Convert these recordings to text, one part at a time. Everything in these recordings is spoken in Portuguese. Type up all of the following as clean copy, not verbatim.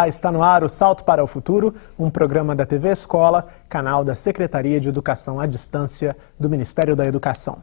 Olá, está no ar o Salto para o Futuro, um programa da TV Escola, canal da Secretaria de Educação à Distância do Ministério da Educação.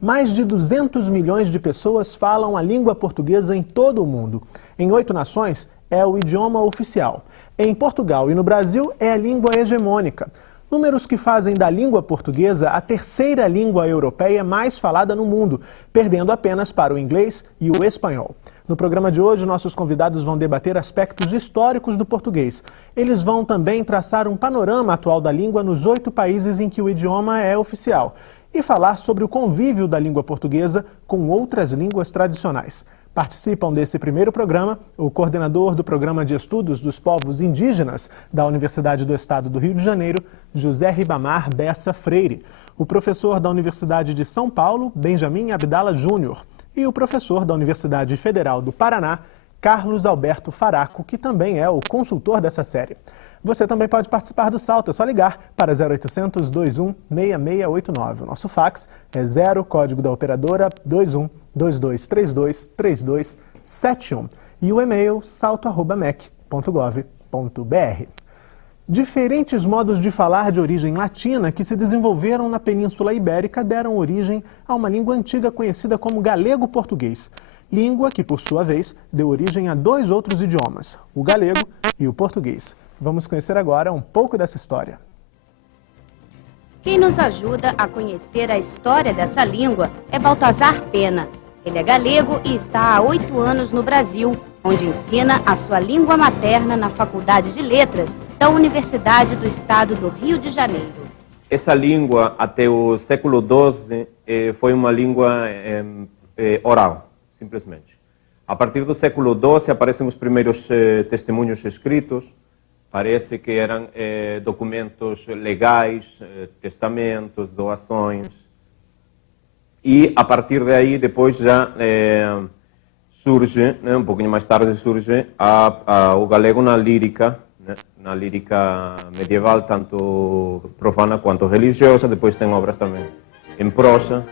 Mais de 200 milhões de pessoas falam a língua portuguesa em todo o mundo. Em 8 nações, é o idioma oficial. Em Portugal e no Brasil, é a língua hegemônica. Números que fazem da língua portuguesa a terceira língua europeia mais falada no mundo, perdendo apenas para o inglês e o espanhol. No programa de hoje, nossos convidados vão debater aspectos históricos do português. Eles vão também traçar um panorama atual da língua nos 8 países em que o idioma é oficial e falar sobre o convívio da língua portuguesa com outras línguas tradicionais. Participam desse primeiro programa o coordenador do Programa de Estudos dos Povos Indígenas da Universidade do Estado do Rio de Janeiro, José Ribamar Bessa Freire, o professor da Universidade de São Paulo, Benjamin Abdala Júnior, e o professor da Universidade Federal do Paraná, Carlos Alberto Faraco, que também é o consultor dessa série. Você também pode participar do Salto, é só ligar para 0800 21 6689. O nosso fax é 0, código da operadora 21 2232 3271. E o e-mail salto@mec.gov.br. Diferentes modos de falar de origem latina que se desenvolveram na Península Ibérica deram origem a uma língua antiga conhecida como galego-português. Língua que, por sua vez, deu origem a 2 outros idiomas, o galego e o português. Vamos conhecer agora um pouco dessa história. Quem nos ajuda a conhecer a história dessa língua é Baltazar Pena. Ele é galego e está há 8 anos no Brasil, onde ensina a sua língua materna na Faculdade de Letras da Universidade do Estado do Rio de Janeiro. Essa língua, até o século XII, foi uma língua oral, simplesmente. A partir do século XII aparecem os primeiros testemunhos escritos. Parece que eram documentos legais, testamentos, doações. E a partir daí, depois já surge, um pouquinho mais tarde surge o galego na lírica medieval, tanto profana quanto religiosa. Depois tem obras também em prosa.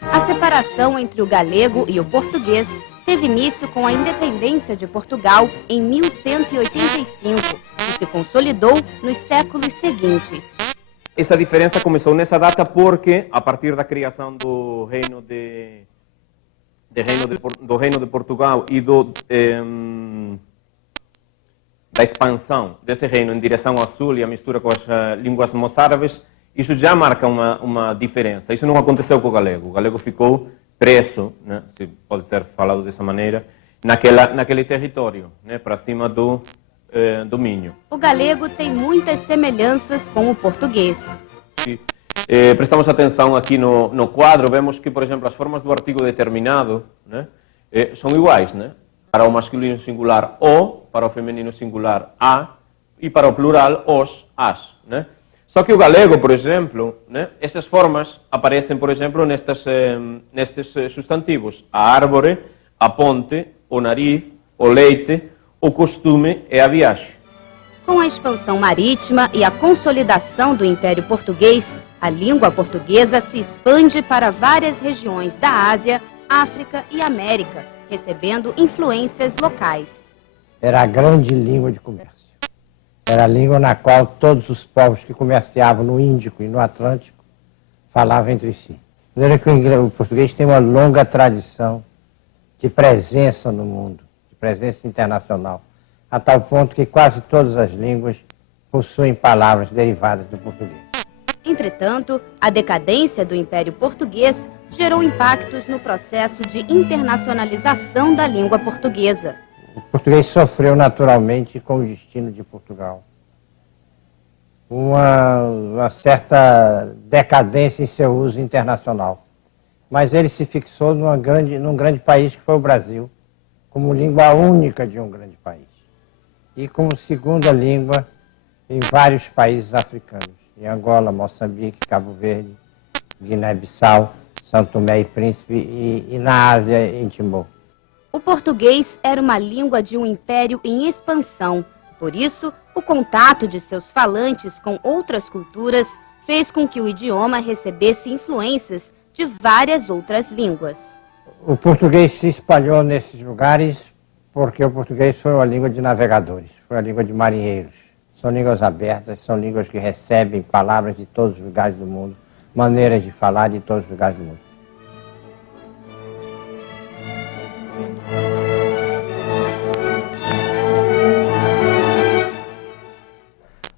A separação entre o galego e o português teve início com a independência de Portugal em 1185 e se consolidou nos séculos seguintes. Essa diferença começou nessa data porque, a partir da criação do Reino de Portugal e da expansão desse reino em direção ao sul e a mistura com as línguas mozárabes, isso já marca uma diferença. Isso não aconteceu com o galego. O galego ficou preso, né, se pode ser falado dessa maneira, naquele território, né, para cima do Minho. O galego tem muitas semelhanças com o português. Se prestamos atenção aqui no quadro, vemos que, por exemplo, as formas do artigo determinado, né, são iguais, né? Para o masculino singular o, para o feminino singular a e para o plural os, as, né? Só que o galego, por exemplo, né, essas formas aparecem, por exemplo, nestes substantivos: a árvore, a ponte, o nariz, o leite, o costume e a viagem. Com a expansão marítima e a consolidação do Império Português, a língua portuguesa se expande para várias regiões da Ásia, África e América, recebendo influências locais. Era a grande língua de comércio. Era a língua na qual todos os povos que comerciavam no Índico e no Atlântico falavam entre si. Primeiro que o português tem uma longa tradição de presença no mundo, de presença internacional, a tal ponto que quase todas as línguas possuem palavras derivadas do português. Entretanto, a decadência do Império Português gerou impactos no processo de internacionalização da língua portuguesa. O português sofreu naturalmente com o destino de Portugal. Uma certa decadência em seu uso internacional. Mas ele se fixou num grande país que foi o Brasil, como língua única de um grande país. E como segunda língua em vários países africanos. Em Angola, Moçambique, Cabo Verde, Guiné-Bissau, São Tomé e Príncipe e na Ásia, em Timor. O português era uma língua de um império em expansão. Por isso, o contato de seus falantes com outras culturas fez com que o idioma recebesse influências de várias outras línguas. O português se espalhou nesses lugares Porque o português foi uma língua de navegadores, foi uma língua de marinheiros. São línguas abertas, são línguas que recebem palavras de todos os lugares do mundo, maneiras de falar de todos os lugares do mundo.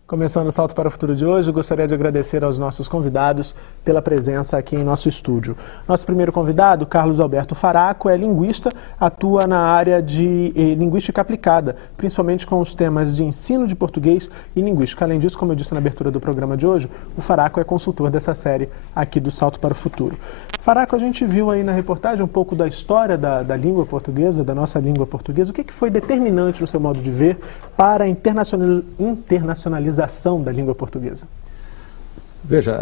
Começando o Salto para o Futuro de hoje, eu gostaria de agradecer aos nossos convidados pela presença aqui em nosso estúdio. Nosso primeiro convidado, Carlos Alberto Faraco, é linguista, atua na área de linguística aplicada, principalmente com os temas de ensino de português e linguística. Além disso, como eu disse na abertura do programa de hoje, o Faraco é consultor dessa série aqui do Salto para o Futuro. Faraco, a gente viu aí na reportagem um pouco da história da língua portuguesa, da nossa língua portuguesa. O que foi determinante no seu modo de ver para a internacionalização da língua portuguesa? Veja,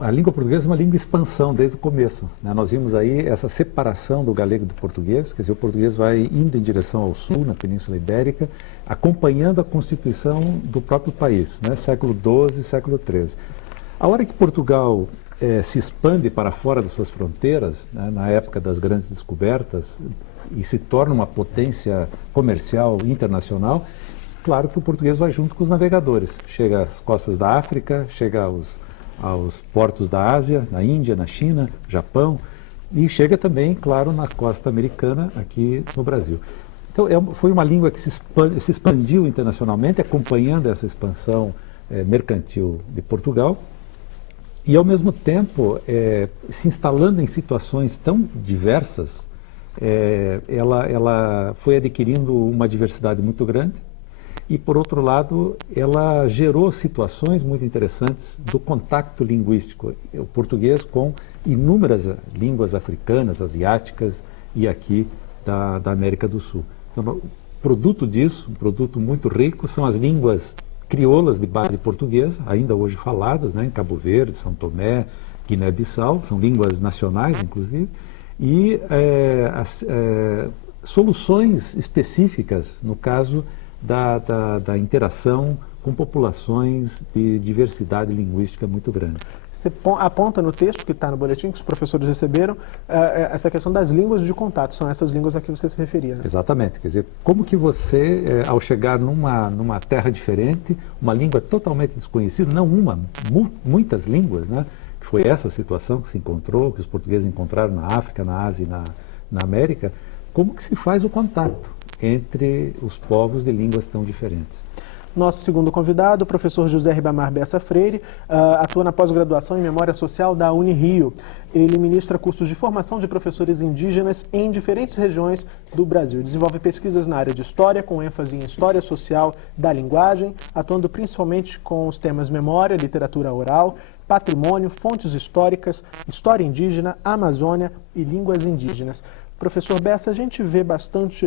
a língua portuguesa é uma língua de expansão desde o começo, né? Nós vimos aí essa separação do galego do português, quer dizer, o português vai indo em direção ao sul, na Península Ibérica, acompanhando a constituição do próprio país, né? Século XII, século XIII. A hora que Portugal se expande para fora das suas fronteiras, né, na época das grandes descobertas, e se torna uma potência comercial internacional, claro que o português vai junto com os navegadores. Chega às costas da África, chega aos portos da Ásia, na Índia, na China, Japão, e chega também, claro, na costa americana, aqui no Brasil. Então, foi uma língua que se expandiu internacionalmente, acompanhando essa expansão mercantil de Portugal, e, ao mesmo tempo, se instalando em situações tão diversas, ela foi adquirindo uma diversidade muito grande. E, por outro lado, ela gerou situações muito interessantes do contato linguístico, o português com inúmeras línguas africanas, asiáticas e aqui da América do Sul. Então, produto disso, um produto muito rico, são as línguas crioulas de base portuguesa, ainda hoje faladas, né, em Cabo Verde, São Tomé, Guiné-Bissau, são línguas nacionais, inclusive, e soluções específicas, no caso da interação com populações de diversidade linguística muito grande. Você aponta no texto que está no boletim, que os professores receberam, essa questão das línguas de contato, são essas línguas a que você se referia, né? Exatamente, quer dizer, como que você, ao chegar numa terra diferente, uma língua totalmente desconhecida, não muitas línguas, né? Que foi essa situação que se encontrou, que os portugueses encontraram na África, na Ásia e na América, como que se faz o contato entre os povos de línguas tão diferentes? Nosso segundo convidado, o professor José Ribamar Bessa Freire, atua na pós-graduação em Memória Social da Unirio. Ele ministra cursos de formação de professores indígenas em diferentes regiões do Brasil. Desenvolve pesquisas na área de História, com ênfase em História Social da Linguagem, atuando principalmente com os temas Memória, Literatura Oral, Patrimônio, Fontes Históricas, História Indígena, Amazônia e Línguas Indígenas. Professor Bessa, a gente vê bastante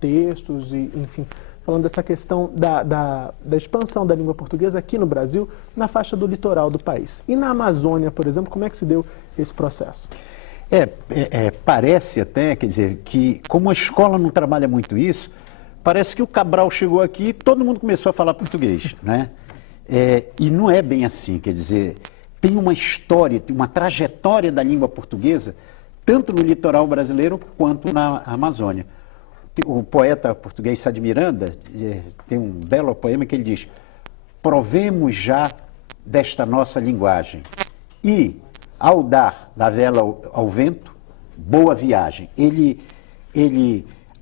textos e, enfim, falando dessa questão da expansão da língua portuguesa aqui no Brasil, na faixa do litoral do país. E na Amazônia, por exemplo, como é que se deu esse processo? Parece até, quer dizer, que como a escola não trabalha muito isso, parece que o Cabral chegou aqui e todo mundo começou a falar português, né? E não é bem assim, quer dizer, tem uma história, tem uma trajetória da língua portuguesa, tanto no litoral brasileiro quanto na Amazônia. O poeta português Sá de Miranda tem um belo poema que ele diz: provemos já desta nossa linguagem e, ao dar da vela ao vento, boa viagem. Ele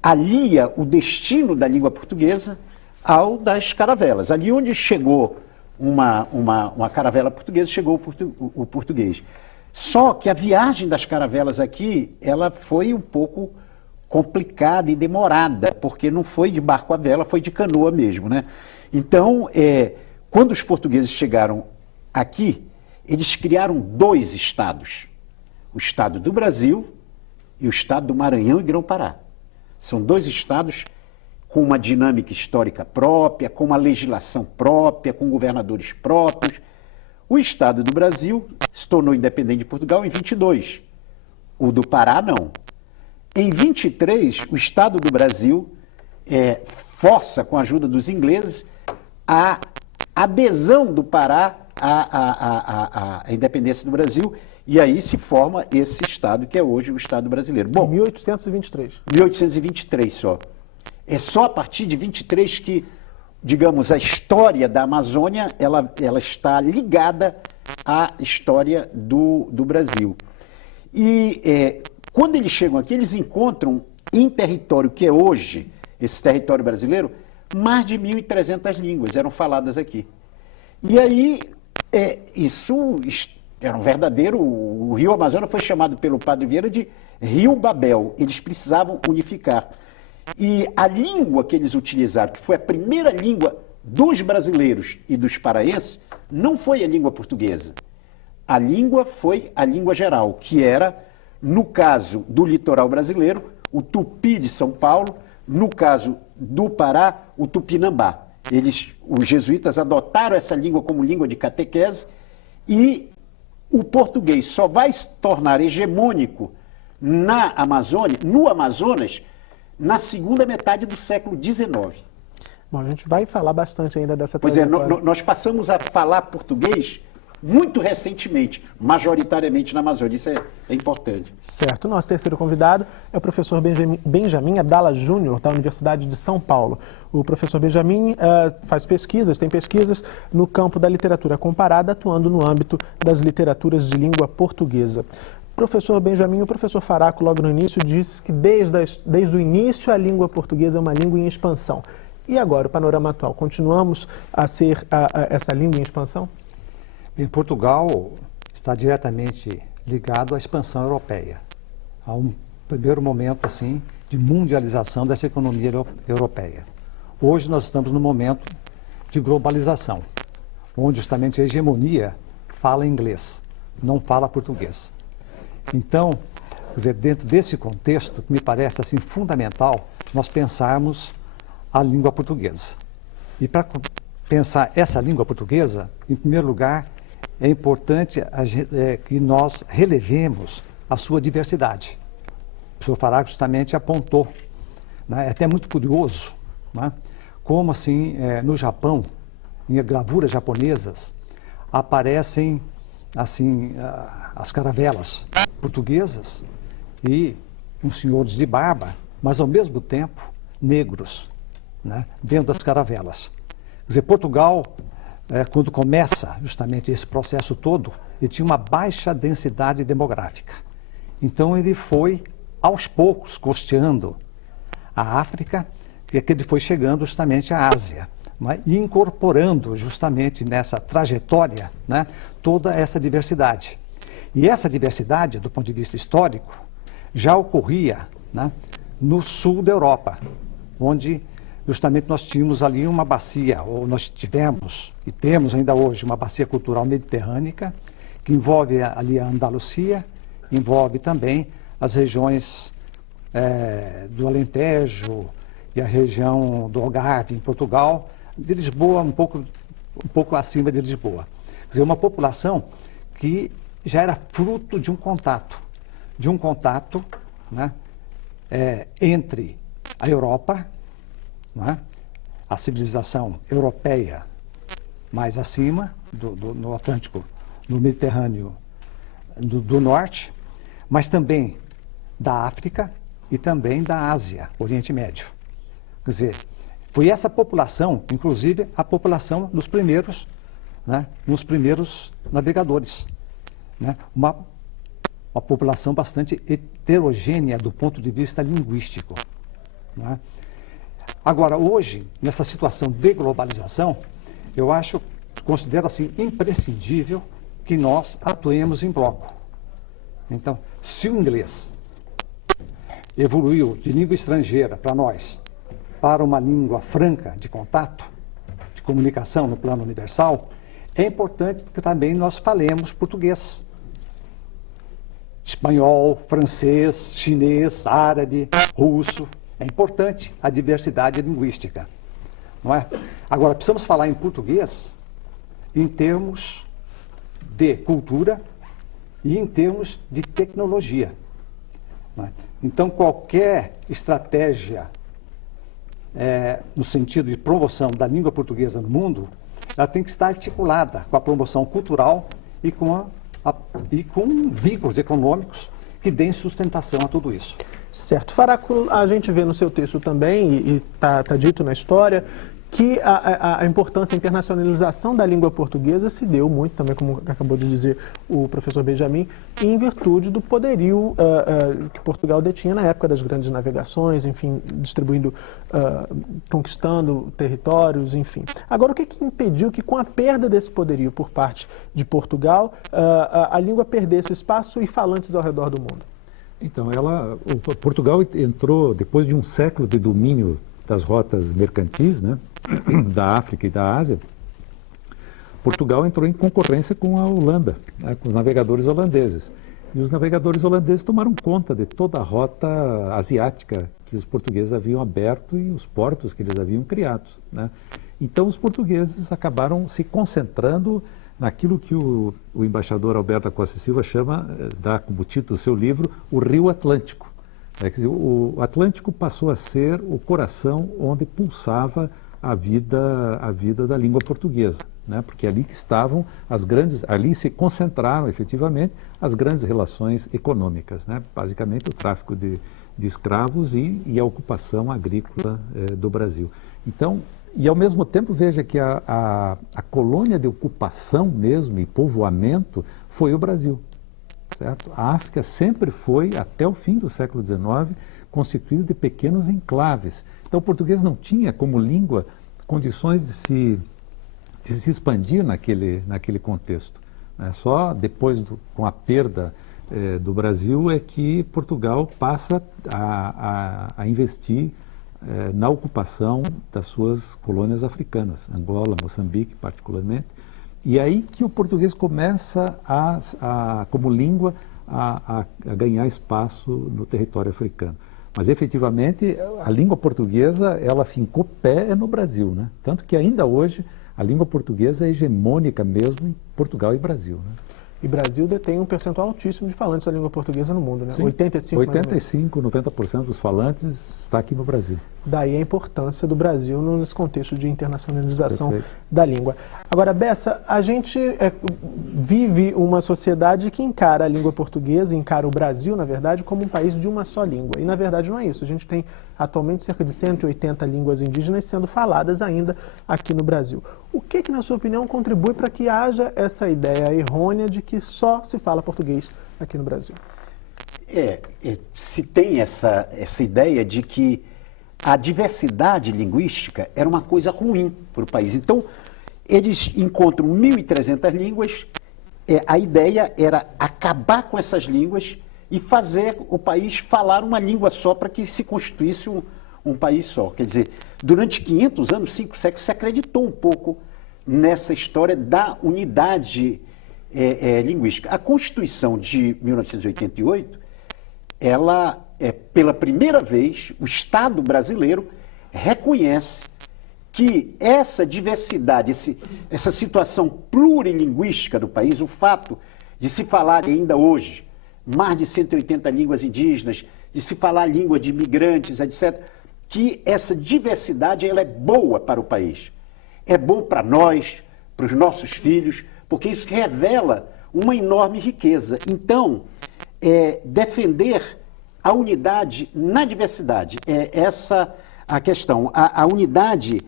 alia o destino da língua portuguesa ao das caravelas. Ali onde chegou uma caravela portuguesa, chegou o português. Só que a viagem das caravelas aqui, ela foi um pouco complicada e demorada, porque não foi de barco à vela, foi de canoa mesmo, né? Então, quando os portugueses chegaram aqui, eles criaram 2 estados, o estado do Brasil e o estado do Maranhão e Grão-Pará. São 2 estados com uma dinâmica histórica própria, com uma legislação própria, com governadores próprios. O estado do Brasil se tornou independente de Portugal em 22, o do Pará não. Em 23, o Estado do Brasil força, com a ajuda dos ingleses, a adesão do Pará à independência do Brasil, e aí se forma esse Estado que é hoje o Estado brasileiro. Bom, 1823. 1823 só. É só a partir de 23 que, digamos, a história da Amazônia ela está ligada à história do Brasil. E quando eles chegam aqui, eles encontram em território que é hoje, esse território brasileiro, mais de 1.300 línguas eram faladas aqui. E aí, isso era um verdadeiro... O Rio Amazonas foi chamado pelo Padre Vieira de Rio Babel. Eles precisavam unificar. E a língua que eles utilizaram, que foi a primeira língua dos brasileiros e dos paraenses, não foi a língua portuguesa. A língua foi a língua geral, que era, no caso do litoral brasileiro, o tupi de São Paulo, no caso do Pará, o tupinambá. Os jesuítas adotaram essa língua como língua de catequese e o português só vai se tornar hegemônico na Amazônia, no Amazonas, na segunda metade do século XIX. Bom, a gente vai falar bastante ainda dessa Pois é, trajetória. nós passamos a falar português muito recentemente, majoritariamente na Amazônia. Isso é importante. Certo. Nosso terceiro convidado é o professor Benjamin Abdala Júnior, da Universidade de São Paulo. O professor Benjamin tem pesquisas no campo da literatura comparada, atuando no âmbito das literaturas de língua portuguesa. Professor Benjamin, o professor Faraco, logo no início, disse que desde o início a língua portuguesa é uma língua em expansão. E agora, o panorama atual, continuamos a ser essa língua em expansão? Em Portugal está diretamente ligado à expansão europeia, a um primeiro momento assim de mundialização dessa economia europeia. Hoje nós estamos no momento de globalização, onde justamente a hegemonia fala inglês, não fala português. Então, quer dizer, dentro desse contexto, que me parece assim fundamental, nós pensarmos a língua portuguesa. E para pensar essa língua portuguesa, em primeiro lugar, é importante que nós relevemos a sua diversidade. O professor Faraco justamente apontou, né? É até muito curioso, né? Como assim, no Japão, em gravuras japonesas, aparecem assim, as caravelas portuguesas e uns senhores de barba, mas ao mesmo tempo negros, né? Dentro das caravelas. Quer dizer, Portugal, quando começa justamente esse processo todo, ele tinha uma baixa densidade demográfica. Então ele foi, aos poucos, costeando a África, e aqui ele foi chegando justamente à Ásia, né? E incorporando justamente nessa trajetória, né, toda essa diversidade. E essa diversidade, do ponto de vista histórico, já ocorria, né, no sul da Europa, onde justamente nós tínhamos ali uma bacia, ou nós tivemos e temos ainda hoje uma bacia cultural mediterrânea, que envolve ali a Andalucia, envolve também as regiões do Alentejo e a região do Algarve, em Portugal, de Lisboa, um pouco acima de Lisboa. Quer dizer, uma população que já era fruto de um contato, né, entre a Europa, né, a civilização europeia mais acima, no Atlântico, no Mediterrâneo do Norte, mas também da África e também da Ásia, Oriente Médio. Quer dizer, foi essa população, inclusive a população dos primeiros, né, nos primeiros navegadores, né, uma população bastante heterogênea do ponto de vista linguístico, né. Agora, hoje, nessa situação de globalização, eu considero assim imprescindível que nós atuemos em bloco. Então, se o inglês evoluiu de língua estrangeira para nós, para uma língua franca de contato, de comunicação no plano universal, é importante que também nós falemos português, espanhol, francês, chinês, árabe, russo. É importante a diversidade linguística, não é? Agora, precisamos falar em português em termos de cultura e em termos de tecnologia, não é? Então, qualquer estratégia no sentido de promoção da língua portuguesa no mundo, ela tem que estar articulada com a promoção cultural e com e com vínculos econômicos que deem sustentação a tudo isso. Certo. Faraco, a gente vê no seu texto também, e está dito na história, que a importância, a internacionalização da língua portuguesa se deu muito, também como acabou de dizer o professor Benjamin, em virtude do poderio que Portugal detinha na época das grandes navegações, enfim, distribuindo, conquistando territórios, enfim. Agora, o que impediu que, com a perda desse poderio por parte de Portugal, a língua perdesse espaço e falantes ao redor do mundo? Então, Portugal entrou, depois de um século de domínio das rotas mercantis, né, da África e da Ásia, Portugal entrou em concorrência com a Holanda, né, com os navegadores holandeses. E os navegadores holandeses tomaram conta de toda a rota asiática que os portugueses haviam aberto e os portos que eles haviam criado, né. Então, os portugueses acabaram se concentrando naquilo que o embaixador Alberto da Costa Silva dá como título do seu livro, o Rio Atlântico. Quer dizer, o Atlântico passou a ser o coração onde pulsava a vida da língua portuguesa, né? Porque ali que estavam ali se concentraram efetivamente as grandes relações econômicas, né? Basicamente o tráfico de escravos e a ocupação agrícola do Brasil. Então, e ao mesmo tempo, veja que a colônia de ocupação mesmo e povoamento foi o Brasil. Certo? A África sempre foi, até o fim do século XIX, constituída de pequenos enclaves. Então, o português não tinha, como língua, condições de se expandir naquele contexto. Só depois, com a perda do Brasil, é que Portugal passa a investir na ocupação das suas colônias africanas, Angola, Moçambique, particularmente. E aí que o português começa, como língua, a ganhar espaço no território africano. Mas, efetivamente, a língua portuguesa, ela fincou pé no Brasil, né? Tanto que, ainda hoje, a língua portuguesa é hegemônica mesmo em Portugal e Brasil, né? E Brasil detém um percentual altíssimo de falantes da língua portuguesa no mundo, né? Sim, 85, 90% dos falantes está aqui no Brasil. Daí a importância do Brasil nesse contexto de internacionalização Perfeito. da língua. Agora, Bessa, a gente vive uma sociedade que encara a língua portuguesa, encara o Brasil, na verdade, como um país de uma só língua. E, na verdade, não é isso. A gente tem atualmente cerca de 180 línguas indígenas sendo faladas ainda aqui no Brasil. O que, na sua opinião, contribui para que haja essa ideia errônea de que só se fala português aqui no Brasil? Se tem essa ideia de que a diversidade linguística era uma coisa ruim para o país. Então, eles encontram 1.300 línguas, a ideia era acabar com essas línguas e fazer o país falar uma língua só para que se constituísse um país só. Quer dizer, durante 500 anos, 5 séculos, se acreditou um pouco nessa história da unidade linguística. A Constituição de 1988, ela, pela primeira vez, o Estado brasileiro reconhece que essa diversidade, essa situação plurilinguística do país, o fato de se falar ainda hoje mais de 180 línguas indígenas, de se falar a língua de imigrantes, etc., que essa diversidade ela é boa para o país. É bom para nós, para os nossos filhos, porque isso revela uma enorme riqueza. Então, defender a unidade na diversidade, essa a questão. A unidade,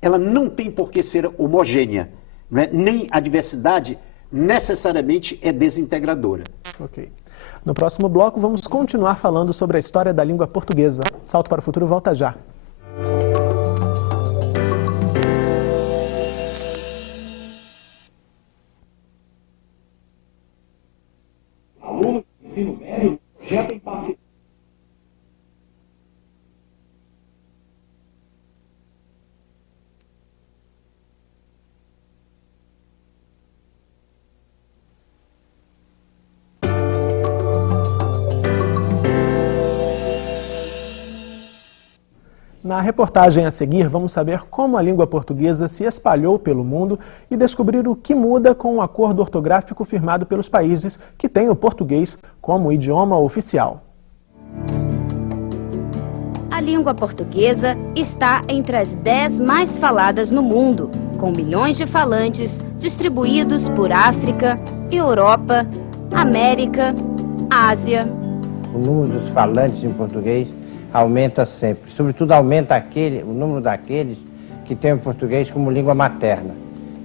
ela não tem por que ser homogênea, né? Nem a diversidade necessariamente é desintegradora. Ok. No próximo bloco, vamos continuar falando sobre a história da língua portuguesa. Salto para o Futuro volta já. Aluno de ensino médio já tem paciência. Na reportagem a seguir, vamos saber como a língua portuguesa se espalhou pelo mundo e descobrir o que muda com o acordo ortográfico firmado pelos países que têm o português como idioma oficial. A língua portuguesa está entre as 10 mais faladas no mundo, com milhões de falantes distribuídos por África, Europa, América, Ásia. O número dos falantes em português aumenta sempre. Sobretudo aumenta o número daqueles que têm o português como língua materna,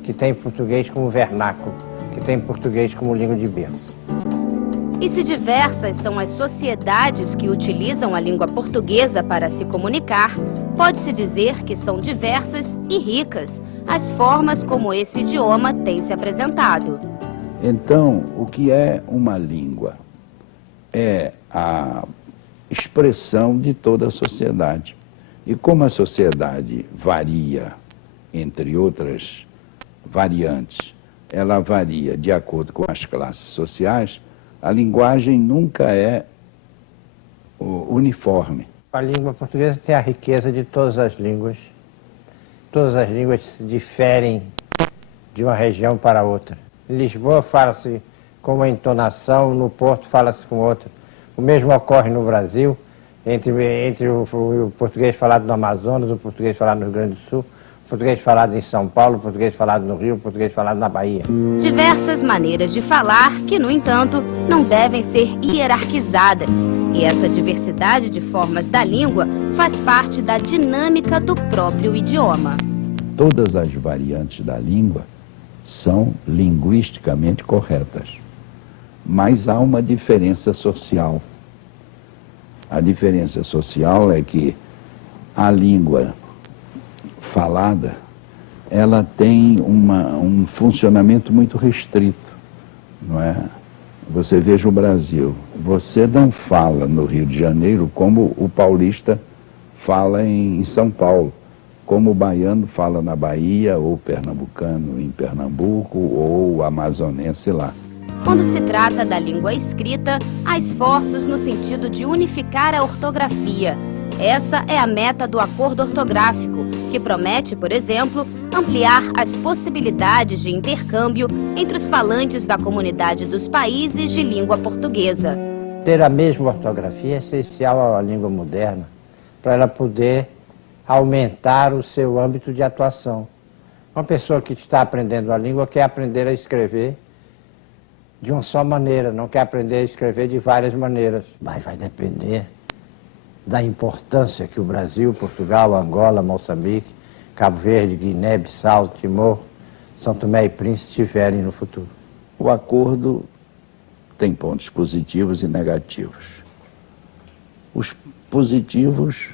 que têm português como vernáculo, que têm português como língua de berço. E se diversas são as sociedades que utilizam a língua portuguesa para se comunicar, pode-se dizer que são diversas e ricas as formas como esse idioma tem se apresentado. Então, o que é uma língua? É a expressão de toda a sociedade. E como a sociedade varia, entre outras variantes, ela varia de acordo com as classes sociais, a linguagem nunca é uniforme. A língua portuguesa tem a riqueza de todas as línguas. Todas as línguas diferem de uma região para outra. Em Lisboa fala-se com uma entonação, no Porto fala-se com outra. O mesmo ocorre no Brasil, entre o português falado no Amazonas, o português falado no Rio Grande do Sul, o português falado em São Paulo, o português falado no Rio, o português falado na Bahia. Diversas maneiras de falar que, no entanto, não devem ser hierarquizadas. E essa diversidade de formas da língua faz parte da dinâmica do próprio idioma. Todas as variantes da língua são linguisticamente corretas, mas há uma diferença social. A diferença social é que a língua falada, ela tem um funcionamento muito restrito, não é? Você veja o Brasil, você não fala no Rio de Janeiro como o paulista fala em São Paulo, como o baiano fala na Bahia, ou o pernambucano em Pernambuco, ou o amazonense lá. Quando se trata da língua escrita, há esforços no sentido de unificar a ortografia. Essa é a meta do acordo ortográfico, que promete, por exemplo, ampliar as possibilidades de intercâmbio entre os falantes da comunidade dos países de língua portuguesa. Ter a mesma ortografia é essencial à língua moderna, para ela poder aumentar o seu âmbito de atuação. Uma pessoa que está aprendendo a língua quer aprender a escrever de uma só maneira, não quer aprender a escrever de várias maneiras. Mas vai depender da importância que o Brasil, Portugal, Angola, Moçambique, Cabo Verde, Guiné, Bissau, Timor, São Tomé e Príncipe tiverem no futuro. O acordo tem pontos positivos e negativos. Os positivos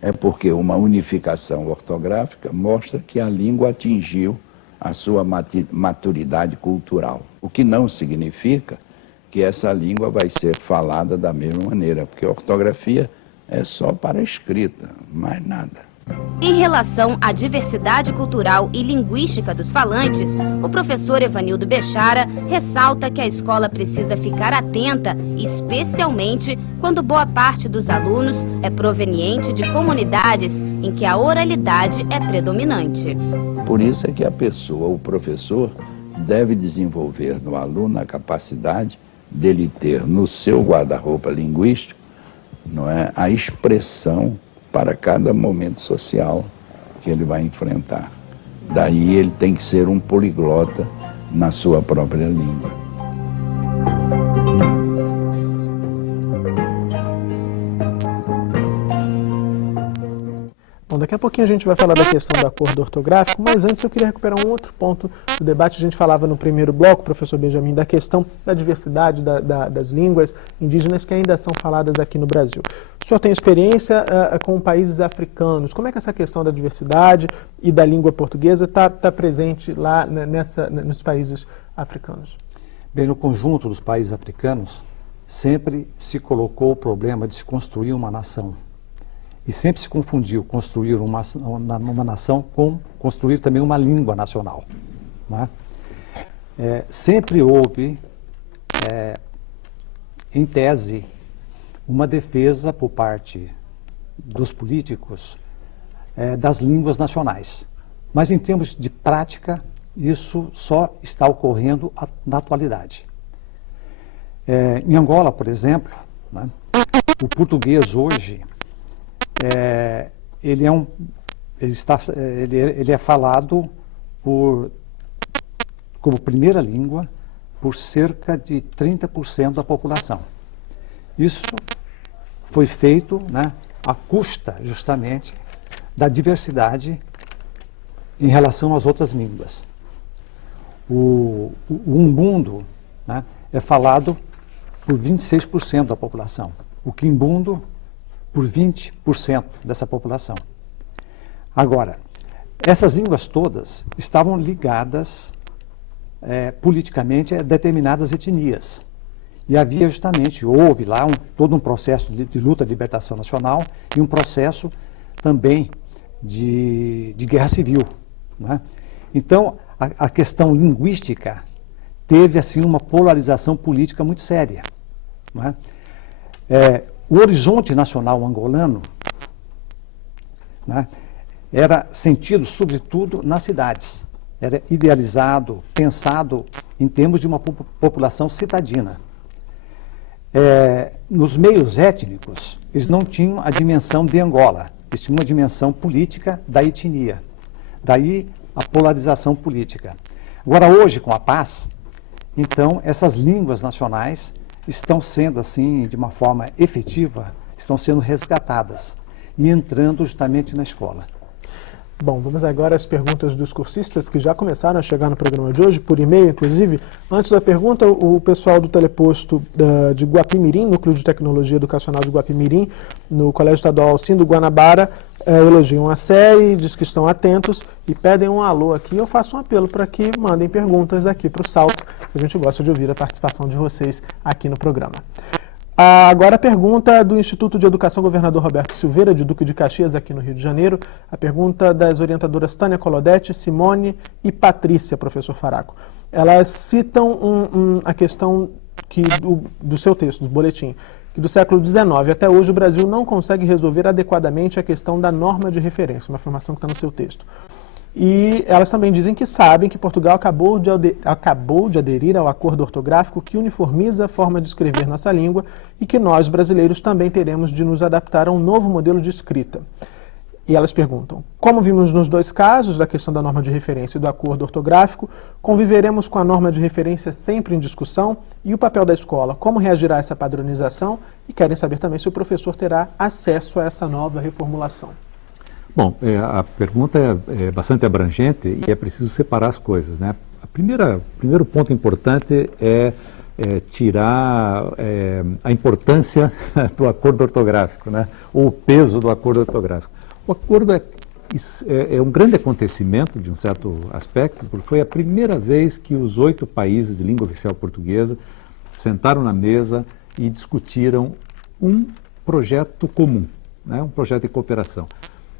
é porque uma unificação ortográfica mostra que a língua atingiu a sua maturidade cultural. O que não significa que essa língua vai ser falada da mesma maneira, porque a ortografia é só para a escrita, mais nada. Em relação à diversidade cultural e linguística dos falantes, o professor Evanildo Bechara ressalta que a escola precisa ficar atenta, especialmente quando boa parte dos alunos é proveniente de comunidades em que a oralidade é predominante. Por isso é que a pessoa, o professor, deve desenvolver no aluno a capacidade dele ter no seu guarda-roupa linguístico, não é, a expressão para cada momento social que ele vai enfrentar. Daí ele tem que ser um poliglota na sua própria língua. Bom, daqui a pouquinho a gente vai falar da questão do acordo ortográfico, mas antes eu queria recuperar um outro ponto do debate. A gente falava no primeiro bloco, professor Benjamin, da questão da diversidade das línguas indígenas que ainda são faladas aqui no Brasil. O senhor tem experiência com países africanos. Como é que essa questão da diversidade e da língua portuguesa está presente lá nos países africanos? Bem, no conjunto dos países africanos, sempre se colocou o problema de se construir uma nação. E sempre se confundiu construir uma nação com construir também uma língua nacional, né? Sempre houve, em tese, uma defesa por parte dos políticos das línguas nacionais. Mas em termos de prática, isso só está ocorrendo na atualidade. Em Angola, por exemplo, né, o português hoje ele é falado como primeira língua por cerca de 30% da população. Isso foi feito, né, à custa, justamente, da diversidade em relação às outras línguas. O Umbundo, né, é falado por 26% da população, o Quimbundo por 20% dessa população. Agora, essas línguas todas estavam ligadas politicamente a determinadas etnias. E havia justamente, houve lá todo um processo de luta de libertação nacional e um processo também de guerra civil, né? Então, a questão linguística teve assim uma polarização política muito séria, né? O horizonte nacional angolano, né, era sentido sobretudo nas cidades. Era idealizado, pensado em termos de uma população citadina. Nos meios étnicos, eles não tinham a dimensão de Angola, eles tinham uma dimensão política da etnia. Daí a polarização política. Agora, hoje, com a paz, então, essas línguas nacionais estão sendo, assim, de uma forma efetiva, estão sendo resgatadas e entrando justamente na escola. Bom, vamos agora às perguntas dos cursistas que já começaram a chegar no programa de hoje, por e-mail, inclusive. Antes da pergunta, o pessoal do teleposto de Guapimirim, Núcleo de Tecnologia Educacional de Guapimirim, no Colégio Estadual Alcindo Guanabara, elogiam a série, diz que estão atentos e pedem um alô aqui. Eu faço um apelo para que mandem perguntas aqui para o Salto, a gente gosta de ouvir a participação de vocês aqui no programa. Agora a pergunta do Instituto de Educação Governador Roberto Silveira, de Duque de Caxias, aqui no Rio de Janeiro. A pergunta das orientadoras Tânia Colodete, Simone e Patrícia, professor Faraco. Elas citam a questão do seu texto, do boletim, que do século XIX até hoje o Brasil não consegue resolver adequadamente a questão da norma de referência, uma afirmação que está no seu texto. E elas também dizem que sabem que Portugal acabou de aderir ao acordo ortográfico que uniformiza a forma de escrever nossa língua e que nós, brasileiros, também teremos de nos adaptar a um novo modelo de escrita. E elas perguntam, como vimos nos dois casos, da questão da norma de referência e do acordo ortográfico, conviveremos com a norma de referência sempre em discussão? E o papel da escola, como reagirá a essa padronização? E querem saber também se o professor terá acesso a essa nova reformulação. Bom, a pergunta é bastante abrangente e é preciso separar as coisas, né? O primeiro ponto importante é tirar a importância do acordo ortográfico, né? Ou o peso do acordo ortográfico. O acordo é um grande acontecimento, de um certo aspecto, porque foi a primeira vez que os 8 países de língua oficial portuguesa sentaram na mesa e discutiram um projeto comum, né? Um projeto de cooperação.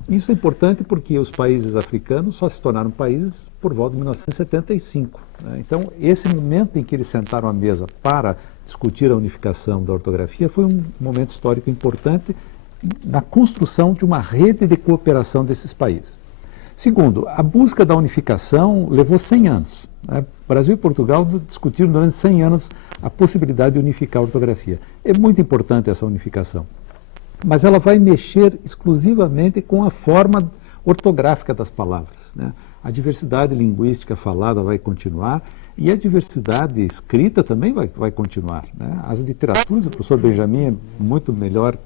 Isso é importante porque os países africanos só se tornaram países por volta de 1975. Né? Então, esse momento em que eles sentaram à mesa para discutir a unificação da ortografia foi um momento histórico importante na construção de uma rede de cooperação desses países. Segundo, a busca da unificação levou 100 anos. Né? Brasil e Portugal discutiram durante 100 anos a possibilidade de unificar a ortografia. É muito importante essa unificação. Mas ela vai mexer exclusivamente com a forma ortográfica das palavras, né? A diversidade linguística falada vai continuar e a diversidade escrita também vai continuar, né? As literaturas, o professor Benjamin é muito melhor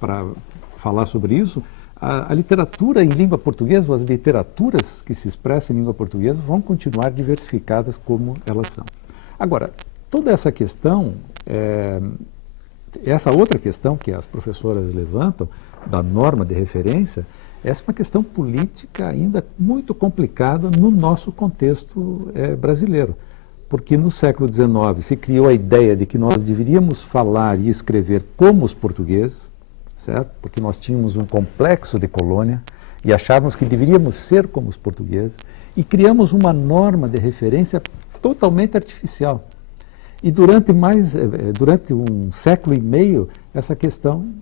para falar sobre isso. A literatura em língua portuguesa, ou as literaturas que se expressam em língua portuguesa vão continuar diversificadas como elas são. Agora, toda essa questão... Essa outra questão que as professoras levantam, da norma de referência, essa é uma questão política ainda muito complicada no nosso contexto brasileiro. Porque no século XIX se criou a ideia de que nós deveríamos falar e escrever como os portugueses, certo? Porque nós tínhamos um complexo de colônia e achávamos que deveríamos ser como os portugueses, e criamos uma norma de referência totalmente artificial. E durante um século e meio, essa questão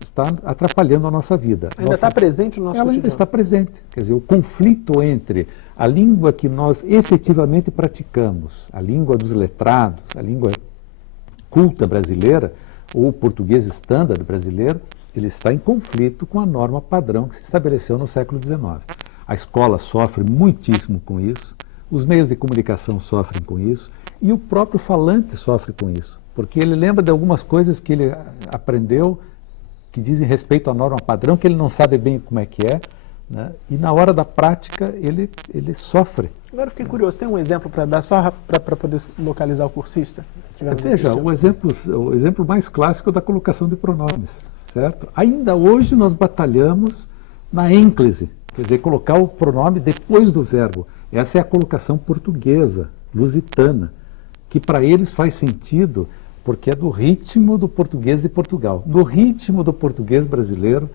está atrapalhando a nossa vida. Ainda está presente no nosso cotidiano? Ela ainda está presente. Quer dizer, o conflito entre a língua que nós efetivamente praticamos, a língua dos letrados, a língua culta brasileira, ou o português estándar brasileiro, ele está em conflito com a norma padrão que se estabeleceu no século XIX. A escola sofre muitíssimo com isso, os meios de comunicação sofrem com isso, E o próprio falante sofre com isso, porque ele lembra de algumas coisas que ele aprendeu, que dizem respeito à norma padrão, que ele não sabe bem como é que é, né? E na hora da prática ele sofre. Agora eu fiquei curioso, tem um exemplo para dar só para poder localizar o cursista? Veja, o exemplo mais clássico é da colocação de pronomes, certo? Ainda hoje nós batalhamos na ênclise, quer dizer, colocar o pronome depois do verbo. Essa é a colocação portuguesa, lusitana, que para eles faz sentido porque é do ritmo do português de Portugal. No ritmo do português brasileiro,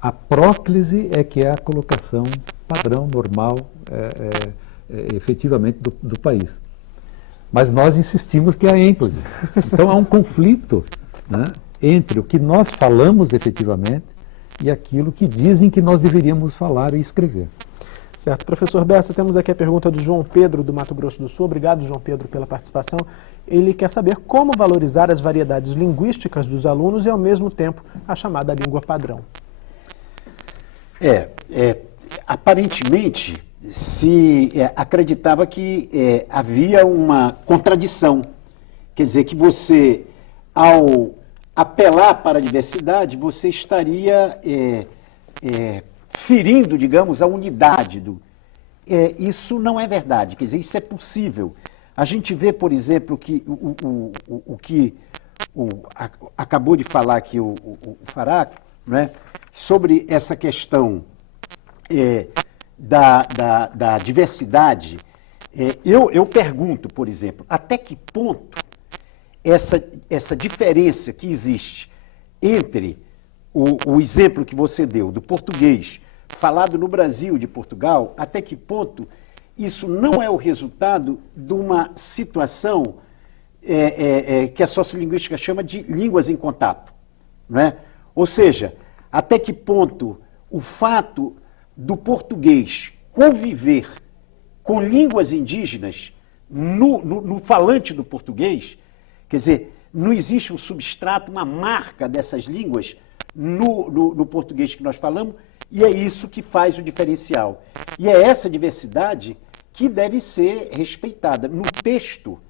a próclise é que é a colocação padrão, normal, efetivamente do país. Mas nós insistimos que é a ênclise. Então há um conflito, né, entre o que nós falamos efetivamente e aquilo que dizem que nós deveríamos falar e escrever. Certo. Professor Bessa, temos aqui a pergunta do João Pedro, do Mato Grosso do Sul. Obrigado, João Pedro, pela participação. Ele quer saber como valorizar as variedades linguísticas dos alunos e, ao mesmo tempo, a chamada língua padrão. Aparentemente, se acreditava que havia uma contradição. Quer dizer, que você, ao apelar para a diversidade, você estaria ferindo, digamos, a unidade. Isso não é verdade, quer dizer, isso é possível. A gente vê, por exemplo, que o que acabou de falar aqui o Faraco, né, sobre essa questão da diversidade. Eu pergunto, por exemplo, até que ponto essa diferença que existe entre o exemplo que você deu do português falado no Brasil de Portugal, até que ponto isso não é o resultado de uma situação que a sociolinguística chama de línguas em contato, não é? Ou seja, até que ponto o fato do português conviver com línguas indígenas no falante do português, quer dizer, não existe um substrato, uma marca dessas línguas no português que nós falamos, e é isso que faz o diferencial. E é essa diversidade que deve ser respeitada. No texto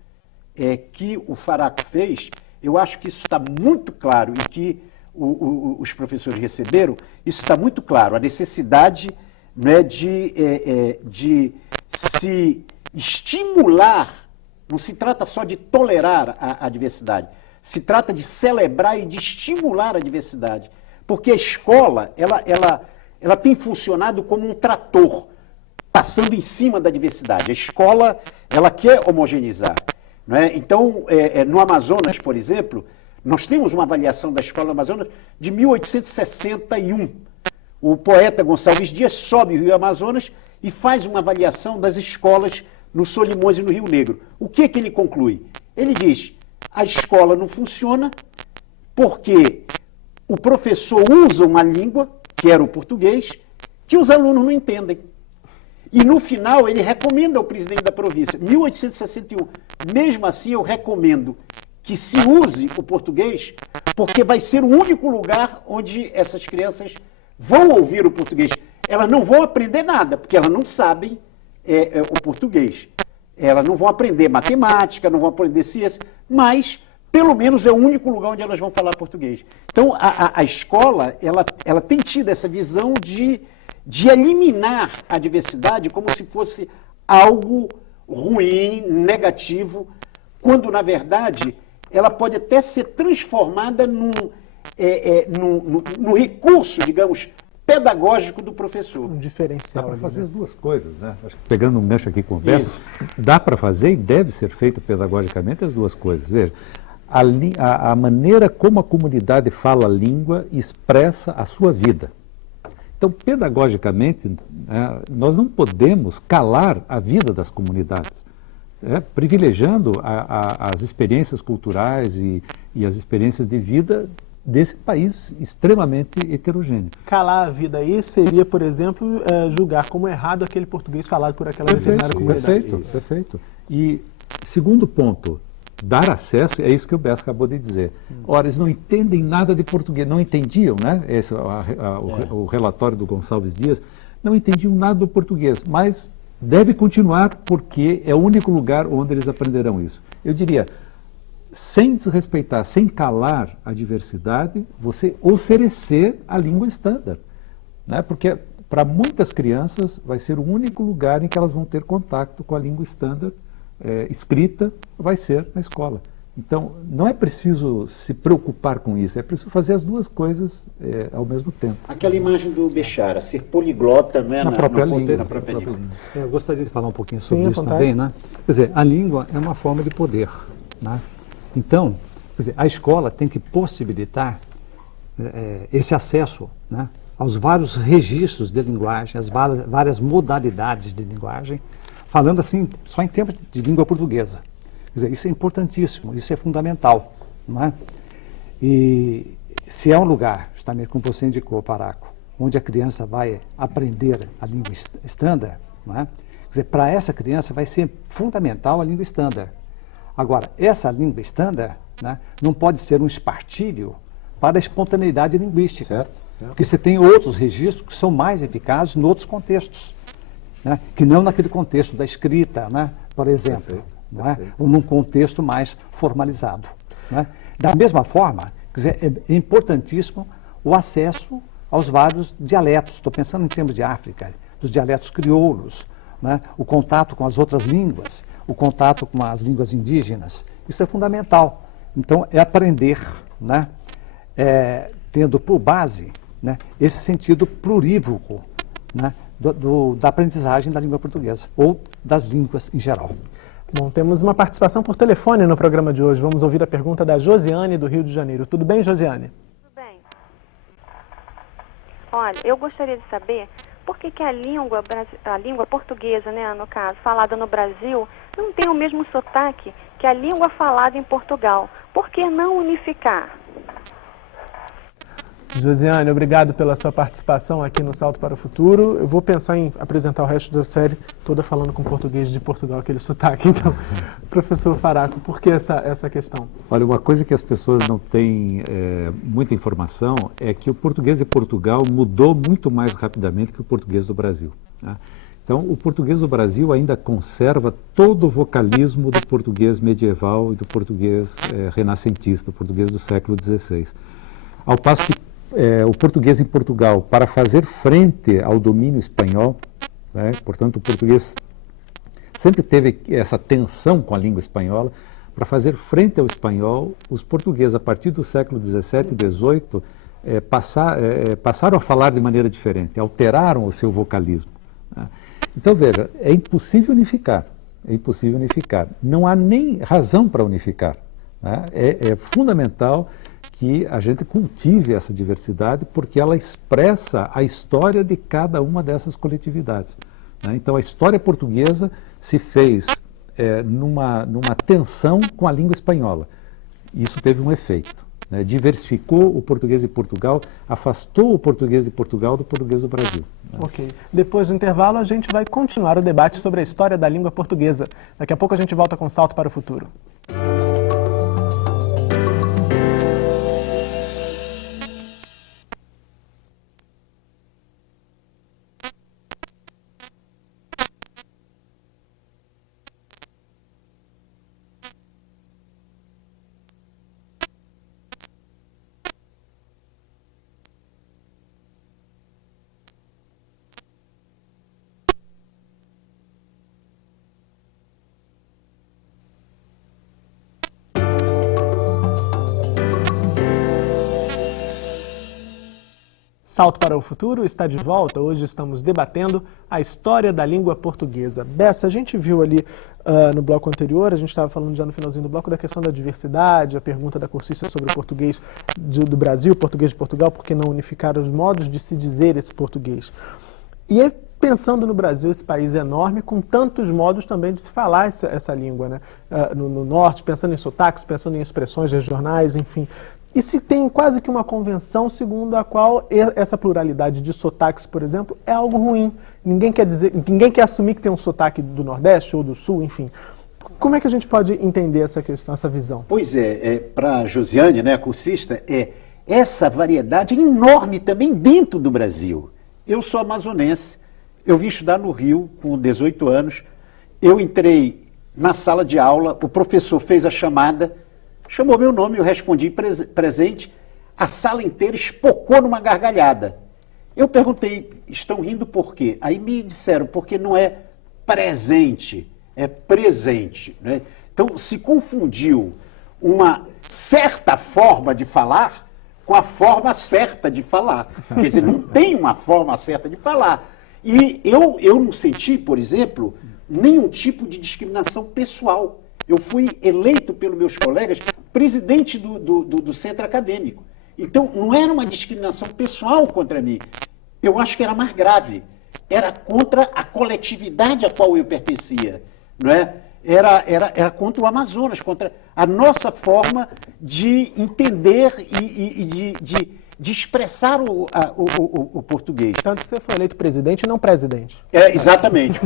que o Faraco fez, eu acho que isso está muito claro, e que os professores receberam, isso está muito claro, a necessidade, né, de se estimular, não se trata só de tolerar a diversidade, se trata de celebrar e de estimular a diversidade, porque a escola, ela tem funcionado como um trator, passando em cima da diversidade. A escola, ela quer homogeneizar, não é? Então, no Amazonas, por exemplo, nós temos uma avaliação da escola do Amazonas de 1861. O poeta Gonçalves Dias sobe o Rio Amazonas e faz uma avaliação das escolas no Solimões e no Rio Negro. O que ele conclui? Ele diz: a escola não funciona porque o professor usa uma língua, que era o português, que os alunos não entendem. E no final ele recomenda ao presidente da província, 1861, mesmo assim eu recomendo que se use o português, porque vai ser o único lugar onde essas crianças vão ouvir o português. Elas não vão aprender nada, porque elas não sabem o português. Elas não vão aprender matemática, não vão aprender ciência, mas pelo menos é o único lugar onde elas vão falar português. Então a escola, ela tem tido essa visão de eliminar a diversidade como se fosse algo ruim, negativo, quando na verdade ela pode até ser transformada num recurso, digamos, pedagógico do professor. Um diferencial. Dá para fazer as duas coisas, né? Acho que pegando um gancho aqui com o Bessa, dá para fazer e deve ser feito pedagogicamente as duas coisas. Veja, a maneira como a comunidade fala a língua expressa a sua vida. Então, pedagogicamente, nós não podemos calar a vida das comunidades, privilegiando as experiências culturais e as experiências de vida desse país extremamente heterogêneo. Calar a vida aí seria, por exemplo, julgar como errado aquele português falado por aquela determinada comunidade. Perfeito. E segundo ponto, dar acesso, é isso que o Bessa acabou de dizer. Ora, eles não entendem nada de português, não entendiam, né? Esse o relatório do Gonçalves Dias, não entendiam nada do português, mas Deve continuar porque é o único lugar onde eles aprenderão isso. Eu diria, sem desrespeitar, sem calar a diversidade, você oferecer a língua estándar, né? Porque para muitas crianças vai ser o único lugar em que elas vão ter contato com a língua estándar escrita, vai ser na escola. Então, não é preciso se preocupar com isso, é preciso fazer as duas coisas ao mesmo tempo. Aquela imagem do Bechara, ser poliglota, né, na própria língua. Na própria língua. Eu gostaria de falar um pouquinho sobre Sim, isso também, né? Quer dizer, a língua é uma forma de poder, né? Então, quer dizer, a escola tem que possibilitar esse acesso, né, aos vários registros de linguagem, as várias modalidades de linguagem, falando assim, só em termos de língua portuguesa. Quer dizer, isso é importantíssimo, isso é fundamental, não é? E se é um lugar, justamente como você indicou, Paraco, onde a criança vai aprender a língua estándar, não é? Quer dizer, para essa criança vai ser fundamental a língua estándar. Agora, essa língua estándar, né, não pode ser um espartilho para a espontaneidade linguística. Certo. Porque você tem outros registros que são mais eficazes em outros contextos, né, que não naquele contexto da escrita, né, por exemplo. Perfeito. Não é? Ou num contexto mais formalizado. Não é? Da mesma forma, quer dizer, é importantíssimo o acesso aos vários dialetos. Estou pensando em termos de África, dos dialetos crioulos, né? O contato com as outras línguas, o contato com as línguas indígenas. Isso é fundamental. Então, é aprender, né? Tendo por base, né, esse sentido plurívoco, né, da aprendizagem da língua portuguesa, ou das línguas em geral. Bom, temos uma participação por telefone no programa de hoje. Vamos ouvir a pergunta da Josiane, do Rio de Janeiro. Tudo bem, Josiane? Tudo bem. Olha, eu gostaria de saber por que a língua portuguesa, né, no caso, falada no Brasil, não tem o mesmo sotaque que a língua falada em Portugal. Por que não unificar? Josiane, obrigado pela sua participação aqui no Salto para o Futuro. Eu vou pensar em apresentar o resto da série toda falando com português de Portugal, aquele sotaque. Então, professor Faraco, por que essa questão? Olha, uma coisa que as pessoas não têm muita informação é que o português de Portugal mudou muito mais rapidamente que o português do Brasil, né? Então, o português do Brasil ainda conserva todo o vocalismo do português medieval e do português renascentista, o português do século XVI. Ao passo que o português em Portugal, para fazer frente ao domínio espanhol, né, portanto, o português sempre teve essa tensão com a língua espanhola. Para fazer frente ao espanhol, os portugueses, a partir do século XVII e XVIII, passaram a falar de maneira diferente, alteraram o seu vocalismo, né? Então, veja, é impossível unificar, não há nem razão para unificar, né? É fundamental que a gente cultive essa diversidade, porque ela expressa a história de cada uma dessas coletividades, né? Então, a história portuguesa se fez numa tensão com a língua espanhola. Isso teve um efeito, né? Diversificou o português de Portugal, afastou o português de Portugal do português do Brasil, né? Ok. Depois do intervalo, a gente vai continuar o debate sobre a história da língua portuguesa. Daqui a pouco a gente volta com Salto para o Futuro. Salto para o Futuro está de volta. Hoje estamos debatendo a história da língua portuguesa. Bessa, a gente viu ali no bloco anterior, a gente estava falando já no finalzinho do bloco da questão da diversidade, a pergunta da cursista sobre o português do Brasil, português de Portugal, por que não unificar os modos de se dizer esse português? E aí, pensando no Brasil, esse país enorme, com tantos modos também de se falar essa língua, né? No norte, pensando em sotaques, pensando em expressões regionais, enfim. E se tem quase que uma convenção segundo a qual essa pluralidade de sotaques, por exemplo, é algo ruim. Ninguém quer assumir que tem um sotaque do Nordeste ou do Sul, enfim. Como é que a gente pode entender essa questão, essa visão? Pois para a Josiane, né, a cursista, essa variedade enorme também dentro do Brasil. Eu sou amazonense, eu vim estudar no Rio com 18 anos, eu entrei na sala de aula, o professor fez a chamada, chamou meu nome, eu respondi presente, a sala inteira espocou numa gargalhada. Eu perguntei, estão rindo por quê? Aí me disseram, porque não é presente, é presente, né? Então se confundiu uma certa forma de falar com a forma certa de falar. Quer dizer, não tem uma forma certa de falar. E eu não senti, por exemplo, nenhum tipo de discriminação pessoal. Eu fui eleito pelos meus colegas presidente do centro acadêmico. Então, não era uma discriminação pessoal contra mim. Eu acho que era mais grave. Era contra a coletividade a qual eu pertencia. Não é? Era contra o Amazonas, contra a nossa forma de entender e de expressar o português. Tanto que você foi eleito presidente e não presidente. Exatamente.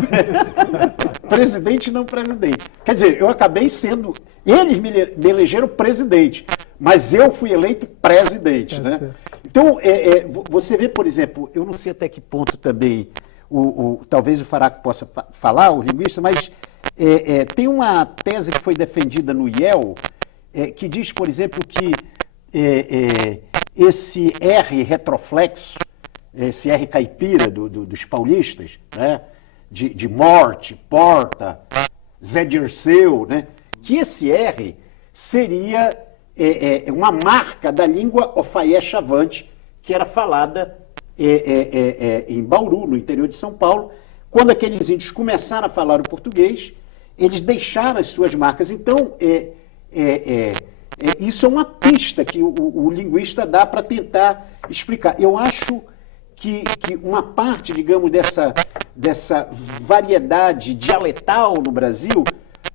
Presidente e não presidente. Quer dizer, eu acabei sendo... Eles me elegeram presidente, mas eu fui eleito presidente. Né? Certo. Então, você vê, por exemplo, eu não sei até que ponto também, talvez o Faraco possa falar, o linguista, mas tem uma tese que foi defendida no IEL, que diz, por exemplo, que esse R retroflexo, esse R caipira dos paulistas, né, de morte, porta, Zé Dirceu, né, que esse R seria uma marca da língua ofaé-chavante que era falada em Bauru, no interior de São Paulo. Quando aqueles índios começaram a falar o português, eles deixaram as suas marcas. Então, isso é uma pista que o linguista dá para tentar explicar. Eu acho que uma parte, digamos, dessa variedade dialetal no Brasil,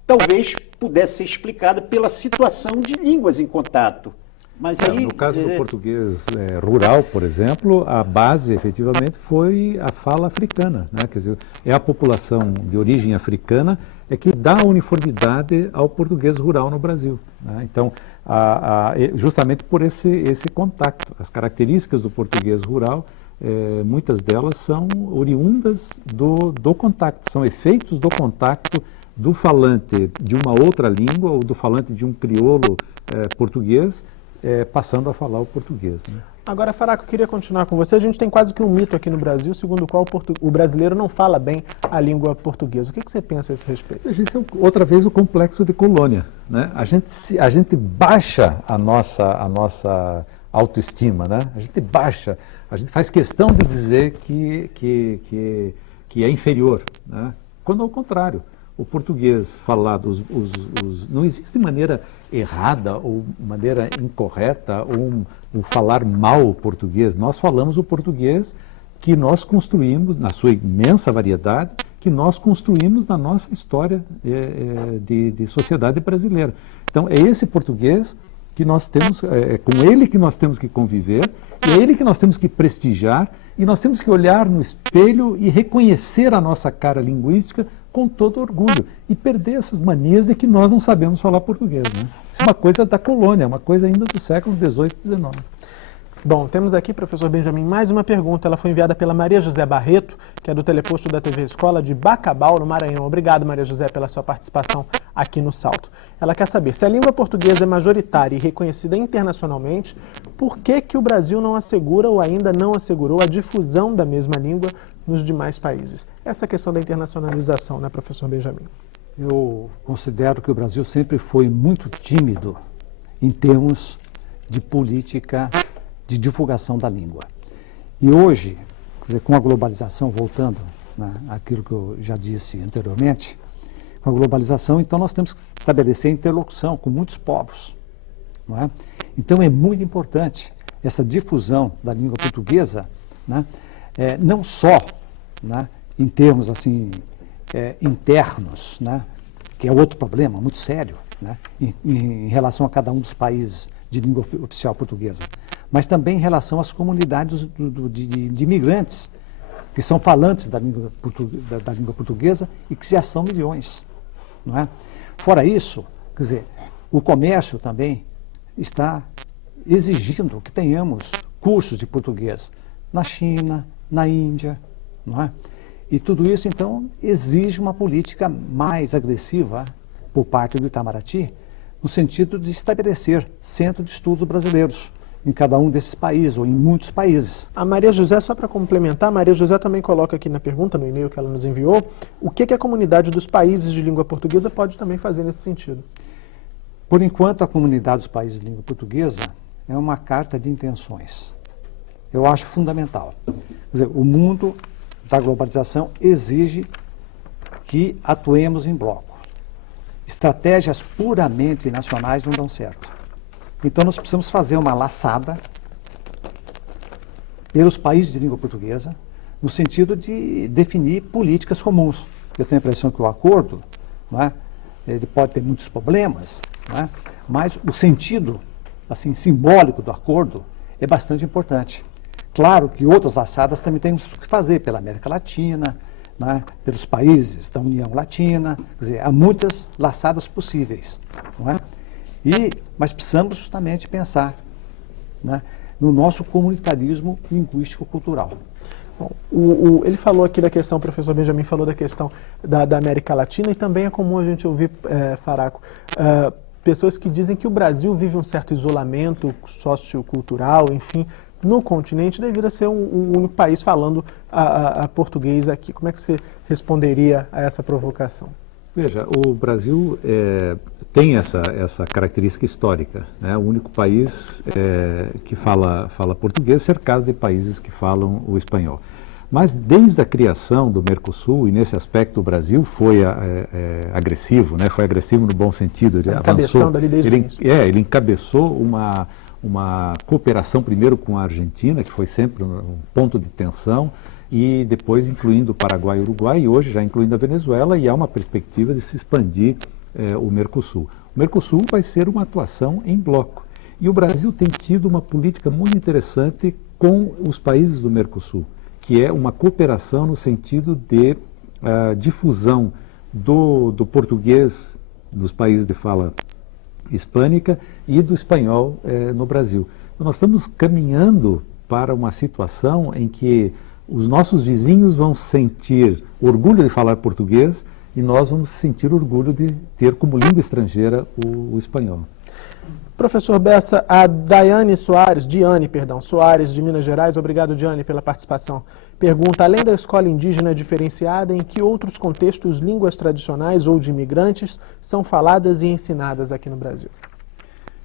talvez pudesse ser explicada pela situação de línguas em contato. Mas aí, no caso do português rural, por exemplo, a base, efetivamente, foi a fala africana, né? Quer dizer, é a população de origem africana que dá uniformidade ao português rural no Brasil, né? Então, justamente por esse contato. As características do português rural, muitas delas são oriundas do contato, são efeitos do contato do falante de uma outra língua ou do falante de um crioulo português, passando a falar o português, né? Agora, Faraco, eu queria continuar com você. A gente tem quase que um mito aqui no Brasil, segundo o qual o brasileiro não fala bem a língua portuguesa. O que você pensa a esse respeito? Isso é outra vez o complexo de colônia, né? A gente baixa a nossa autoestima, né? A gente baixa, a gente faz questão de dizer que é inferior, né? Quando ao contrário. O português falado, não existe maneira errada ou maneira incorreta ou falar mal o português. Nós falamos o português que nós construímos, na sua imensa variedade, que nós construímos na nossa história de sociedade brasileira. Então, é esse português que nós temos, com ele que nós temos que conviver, e é ele que nós temos que prestigiar, e nós temos que olhar no espelho e reconhecer a nossa cara linguística com todo orgulho e perder essas manias de que nós não sabemos falar português, né? Isso é uma coisa da colônia, uma coisa ainda do século XVIII e XIX. Bom, temos aqui, professor Benjamin, mais uma pergunta. Ela foi enviada pela Maria José Barreto, que é do Teleposto da TV Escola de Bacabal, no Maranhão. Obrigado, Maria José, pela sua participação aqui no Salto. Ela quer saber, se a língua portuguesa é majoritária e reconhecida internacionalmente, por que o Brasil não assegura ou ainda não assegurou a difusão da mesma língua nos demais países? Essa questão da internacionalização, né, professor Benjamin? Eu considero que o Brasil sempre foi muito tímido em termos de política de divulgação da língua. E hoje, quer dizer, com a globalização, voltando, né, àquilo que eu já disse anteriormente, com a globalização, então nós temos que estabelecer interlocução com muitos povos, não é? Então é muito importante essa difusão da língua portuguesa, né, não só, né, em termos assim, internos, né, que é outro problema muito sério, né, em relação a cada um dos países de língua oficial portuguesa, mas também em relação às comunidades de imigrantes que são falantes da língua portuguesa e que já são milhões, não é? Fora isso, quer dizer, o comércio também está exigindo que tenhamos cursos de português na China, na Índia, não é? E tudo isso, então, exige uma política mais agressiva por parte do Itamaraty, no sentido de estabelecer centro de estudos brasileiros em cada um desses países, ou em muitos países. A Maria José, só para complementar, a Maria José também coloca aqui na pergunta, no e-mail que ela nos enviou, o que a comunidade dos países de língua portuguesa pode também fazer nesse sentido? Por enquanto, a comunidade dos países de língua portuguesa é uma carta de intenções. Eu acho fundamental. Quer dizer, o mundo da globalização exige que atuemos em bloco. Estratégias puramente nacionais não dão certo. Então, nós precisamos fazer uma laçada pelos países de língua portuguesa, no sentido de definir políticas comuns. Eu tenho a impressão que o acordo, não é, ele pode ter muitos problemas, não é, mas o sentido assim, simbólico do acordo é bastante importante. Claro que outras laçadas também temos que fazer pela América Latina, né, pelos países da União Latina, quer dizer, há muitas laçadas possíveis, não é? Mas precisamos justamente pensar, né, no nosso comunitarismo linguístico-cultural. Bom, ele falou aqui da questão, o professor Benjamin falou da questão da América Latina, e também é comum a gente ouvir, Faraco, pessoas que dizem que o Brasil vive um certo isolamento sociocultural, enfim, no continente, devido a ser um único país falando a português aqui. Como é que você responderia a essa provocação? Veja, o Brasil tem essa característica histórica, né? O único país que fala português, cercado de países que falam o espanhol. Mas desde a criação do Mercosul, e nesse aspecto o Brasil foi agressivo, né? Foi agressivo no bom sentido. Ele avançou, ali desde o início. Ele encabeçou uma cooperação primeiro com a Argentina, que foi sempre um ponto de tensão, e depois incluindo o Paraguai e o Uruguai, e hoje já incluindo a Venezuela, e há uma perspectiva de se expandir o Mercosul. O Mercosul vai ser uma atuação em bloco. E o Brasil tem tido uma política muito interessante com os países do Mercosul, que é uma cooperação no sentido de difusão do português nos países de fala hispânica e do espanhol no Brasil. Então, nós estamos caminhando para uma situação em que os nossos vizinhos vão sentir orgulho de falar português e nós vamos sentir orgulho de ter como língua estrangeira o espanhol. Professor Bessa, a Diane Soares, de Minas Gerais, obrigado, Diane, pela participação. Pergunta, além da escola indígena diferenciada, em que outros contextos línguas tradicionais ou de imigrantes são faladas e ensinadas aqui no Brasil?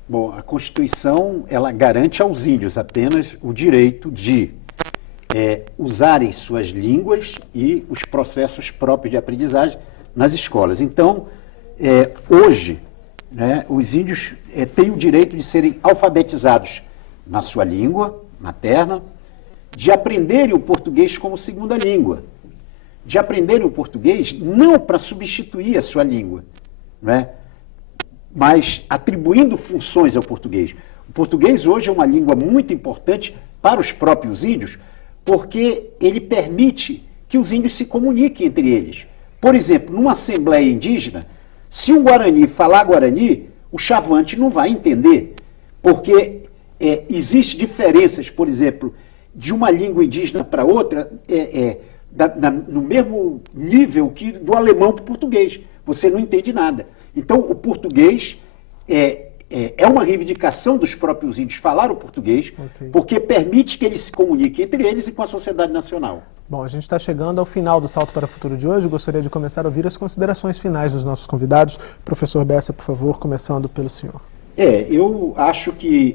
Bom, a Constituição, ela garante aos índios apenas o direito de usarem suas línguas e os processos próprios de aprendizagem nas escolas. Então, hoje, né, os índios têm o direito de serem alfabetizados na sua língua materna, de aprenderem o português como segunda língua, de aprenderem o português não para substituir a sua língua, né, mas atribuindo funções ao português. O português hoje é uma língua muito importante para os próprios índios, porque ele permite que os índios se comuniquem entre eles. Por exemplo, numa assembleia indígena, se um Guarani falar Guarani, o chavante não vai entender, porque existem diferenças, por exemplo, de uma língua indígena para outra, no mesmo nível que do alemão para o português. Você não entende nada. Então, o português é uma reivindicação dos próprios índios falar o português, porque permite que eles se comuniquem entre eles e com a sociedade nacional. Bom, a gente está chegando ao final do Salto para o Futuro de hoje. Gostaria de começar a ouvir as considerações finais dos nossos convidados. Professor Bessa, por favor, começando pelo senhor. Eu acho que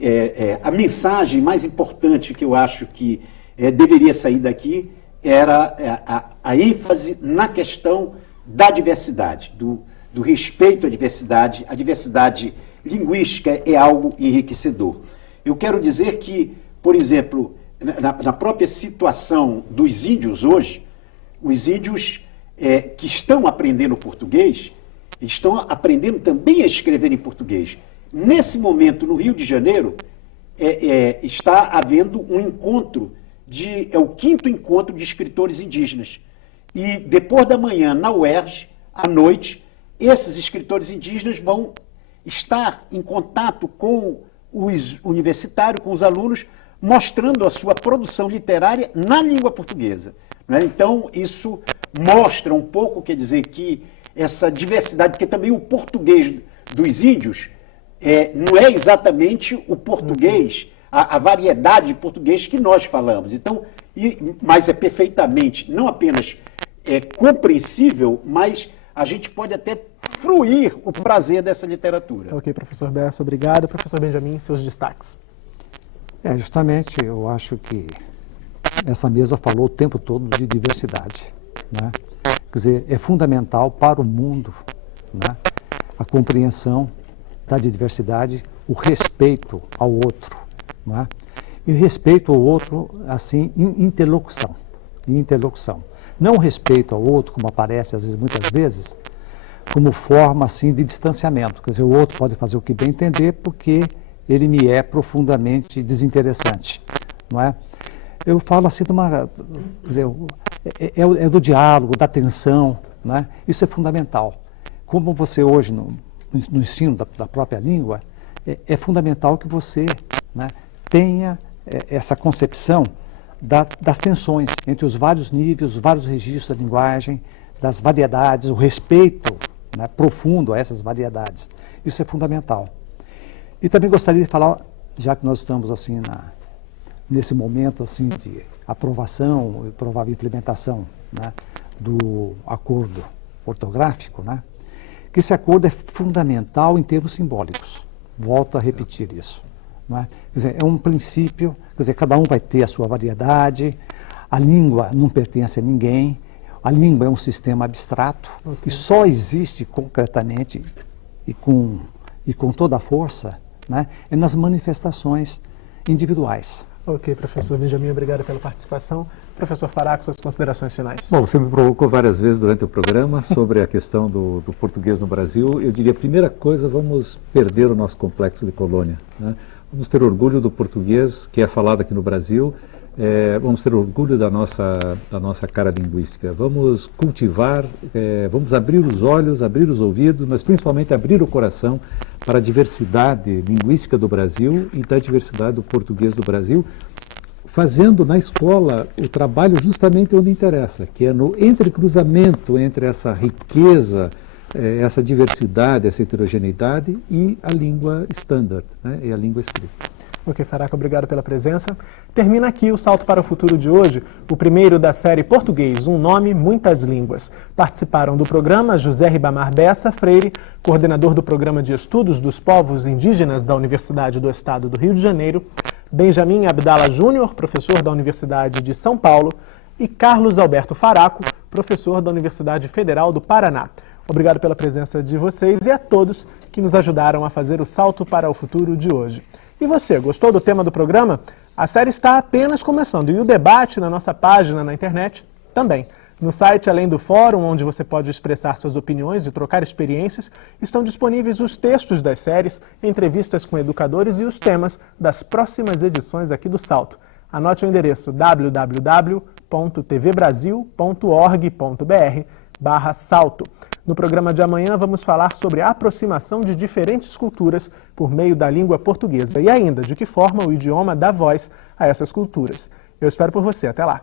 a mensagem mais importante que eu acho que deveria sair daqui era a ênfase na questão da diversidade, do respeito à diversidade. A diversidade linguística é algo enriquecedor. Eu quero dizer que, por exemplo, na própria situação dos índios hoje, os índios que estão aprendendo português, estão aprendendo também a escrever em português. Nesse momento, no Rio de Janeiro, está havendo um encontro, é o 5º encontro de escritores indígenas. E depois da manhã, na UERJ, à noite, esses escritores indígenas vão estar em contato com os universitários, com os alunos, mostrando a sua produção literária na língua portuguesa. Né? Então, isso mostra um pouco, quer dizer, que essa diversidade, porque também o português dos índios não é exatamente o português, a variedade de português que nós falamos. Então, mas é perfeitamente, não apenas compreensível, mas a gente pode até fruir o prazer dessa literatura. Ok, professor Bessa, obrigado. Professor Benjamin, seus destaques. Justamente, eu acho que essa mesa falou o tempo todo de diversidade, né? Quer dizer, é fundamental para o mundo, né, a compreensão da diversidade, o respeito ao outro, né? E o respeito ao outro, assim, em interlocução. Não o respeito ao outro, como aparece às vezes, muitas vezes, como forma assim de distanciamento. Quer dizer, o outro pode fazer o que bem entender porque ele me é profundamente desinteressante, não é? Eu falo assim de uma, quer dizer, é do diálogo, da atenção, né? Isso é fundamental. Como você hoje no ensino da própria língua, é fundamental que você, né, tenha essa concepção das tensões entre os vários níveis, os vários registros da linguagem, das variedades, o respeito, né, profundo a essas variedades. Isso é fundamental. E também gostaria de falar, já que nós estamos assim nesse momento assim de aprovação e provável implementação, né, do acordo ortográfico, né, que esse acordo é fundamental em termos simbólicos. Volto a repetir isso. Não é? Quer dizer, é um princípio, quer dizer, cada um vai ter a sua variedade, a língua não pertence a ninguém, a língua é um sistema abstrato que só existe concretamente e com toda a força, né, nas manifestações individuais. Ok, professor Benjamin, obrigado pela participação. Professor Faraco, suas considerações finais. Bom, você me provocou várias vezes durante o programa sobre a questão do português no Brasil. Eu diria, primeira coisa, vamos perder o nosso complexo de colônia, né? Vamos ter orgulho do português que é falado aqui no Brasil, vamos ter orgulho da nossa cara linguística. Vamos cultivar, vamos abrir os olhos, abrir os ouvidos, mas principalmente abrir o coração para a diversidade linguística do Brasil e da diversidade do português do Brasil, fazendo na escola o trabalho justamente onde interessa, que é no entrecruzamento entre essa riqueza, essa diversidade, essa heterogeneidade e a língua standard, né, e a língua escrita. Ok, Faraco, obrigado pela presença. Termina aqui o Salto para o Futuro de hoje, o primeiro da série Português, um nome, muitas línguas. Participaram do programa José Ribamar Bessa Freire, coordenador do Programa de Estudos dos Povos Indígenas da Universidade do Estado do Rio de Janeiro, Benjamin Abdala Júnior, professor da Universidade de São Paulo, e Carlos Alberto Faraco, professor da Universidade Federal do Paraná. Obrigado pela presença de vocês e a todos que nos ajudaram a fazer o Salto para o Futuro de hoje. E você, gostou do tema do programa? A série está apenas começando e o debate na nossa página na internet também. No site, além do fórum, onde você pode expressar suas opiniões e trocar experiências, estão disponíveis os textos das séries, entrevistas com educadores e os temas das próximas edições aqui do Salto. Anote o endereço www.tvbrasil.org.br/salto. No programa de amanhã vamos falar sobre a aproximação de diferentes culturas por meio da língua portuguesa e ainda de que forma o idioma dá voz a essas culturas. Eu espero por você. Até lá!